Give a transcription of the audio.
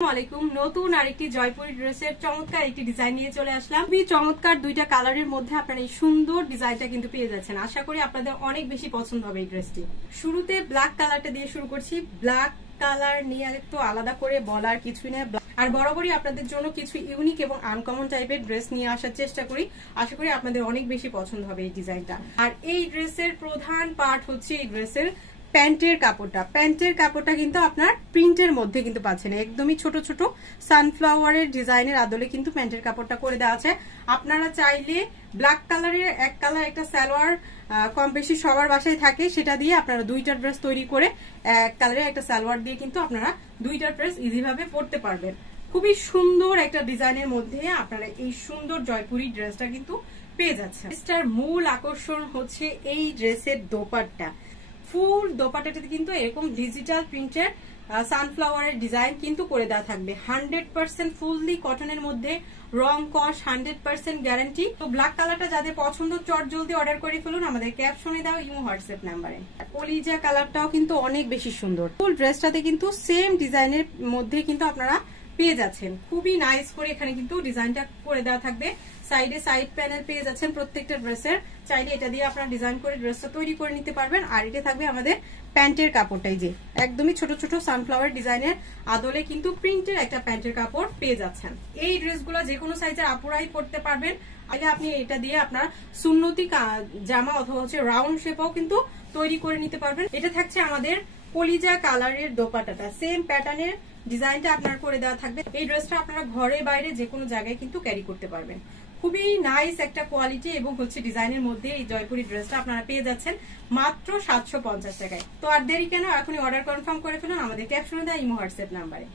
আসসালামাইকুম নতুন আরেকটি জয়পুরি ড্রেসের চমৎকার একটি ডিজাইন নিয়ে চলে আসলাম। খুবই চমৎকার দুইটা কালারের মধ্যে আপনারা এই সুন্দর ডিজাইনটা কিন্তু পেয়ে যাচ্ছেন। আশা করি আপনাদের অনেক বেশি পছন্দ হবে এই ড্রেসটি। শুরুতে ব্ল্যাক কালারটা দিয়ে শুরু করছি। ব্ল্যাক কালার নিয়ে একটু আলাদা করে বলার কিছুই না, আর বরাবরই আপনাদের জন্য কিছু ইউনিক এবং আনকমন টাইপের ড্রেস নিয়ে আসার চেষ্টা করি। আশা করি আপনাদের অনেক বেশি পছন্দ হবে এই ডিজাইনটা। আর এই ড্রেসের প্রধান পার্ট হচ্ছে এই ড্রেসের প্যান্টের কাপড়টা। প্যান্টের কাপড়টা কিন্তু আপনার প্রিন্টের মধ্যে কিন্তু পাচ্ছেন, একদমই ছোট ছোট সানফ্লাওয়ারের ডিজাইনের আদলে কিন্তু প্যান্টের কাপড়টা করে দেওয়া আছে। আপনারা চাইলে ব্ল্যাক কালারের এক কালার একটা সালোয়ার কম বেশি সবার বাসায় থাকে, সেটা দিয়ে আপনারা দুইটা ড্রেস তৈরি করে এক কালারের একটা সালোয়ার দিয়ে কিন্তু আপনারা দুইটা ড্রেস ইজিভাবে পরতে পারবেন। খুবই সুন্দর একটা ডিজাইনের মধ্যে আপনারা এই সুন্দর জয়পুরি ড্রেসটা কিন্তু পেয়ে যাচ্ছেন। ড্রেসটার মূল আকর্ষণ হচ্ছে এই ড্রেসের দোপাট্টা। ফুল দোপাট্টাটাতে কিন্তু এরকম ডিজিটাল প্রিন্টের সানফ্লাওয়ারের ডিজাইন কিন্তু করে দেওয়া থাকবে। 100% ফুললি কটনের মধ্যে, রং কস 100% গ্যারান্টি। তো ব্ল্যাক কালারটা যাদের পছন্দ চট জলদি অর্ডার করে ফেলুন আমাদের ক্যাপশনে দাও ইমো হোয়াটসঅ্যাপ নাম্বারে। কলিজা কালারটাও কিন্তু অনেক বেশি সুন্দর। ফুল ড্রেসটাতে কিন্তু সেম ডিজাইনের মধ্যে কিন্তু আপনারা পেয়ে যাচ্ছেন। খুবই নাইস করে এখানে কিন্তু ডিজাইনটা করে দেওয়া থাকবে। সাইডে সাইড প্যানেল পেয়ে যাচ্ছেন প্রত্যেকটা ড্রেসের। চাইলে এটা দিয়ে আপনারা ডিজাইন করে ড্রেসটা তৈরি করে নিতে পারবেন। আর এটা থাকবে আমাদের প্যান্টের কাপড়টাই, যে একদমই ছোট ছোট সানফ্লাওয়ার ডিজাইনের আদলে কিন্তু প্রিন্টের একটা প্যান্টের কাপড় পেয়ে যাচ্ছেন। এই ড্রেসগুলো যে কোনো সাইজের আপুরাই পরতে পারবেন। আগে আপনি এটা দিয়ে আপনার সুন্নতি জামা অথবা হচ্ছে রাউন্ড শেপও কিন্তু তৈরি করে নিতে পারবেন। এটা থাকছে আমাদের কলিজা কালারের দোপাট্টাটা, সেম প্যাটার্নের ডিজাইনটা আপনার করে দেওয়া থাকবে। এই ড্রেসটা আপনারা ঘরে বাইরে যে কোনো জায়গায় কিন্তু ক্যারি করতে পারবেন। খুবই নাইস একটা কোয়ালিটি এবং হচ্ছে ডিজাইনের মধ্যে এই জয়পুরি ড্রেসটা আপনারা পেয়ে যাচ্ছেন মাত্র 750 টাকায়। তো আর দেরি কেন, এখনই অর্ডার কনফার্ম করে ফেলুন আমাদের ক্যাপশনে দেওয়া ইমো হোয়াটসঅ্যাপ নাম্বারে।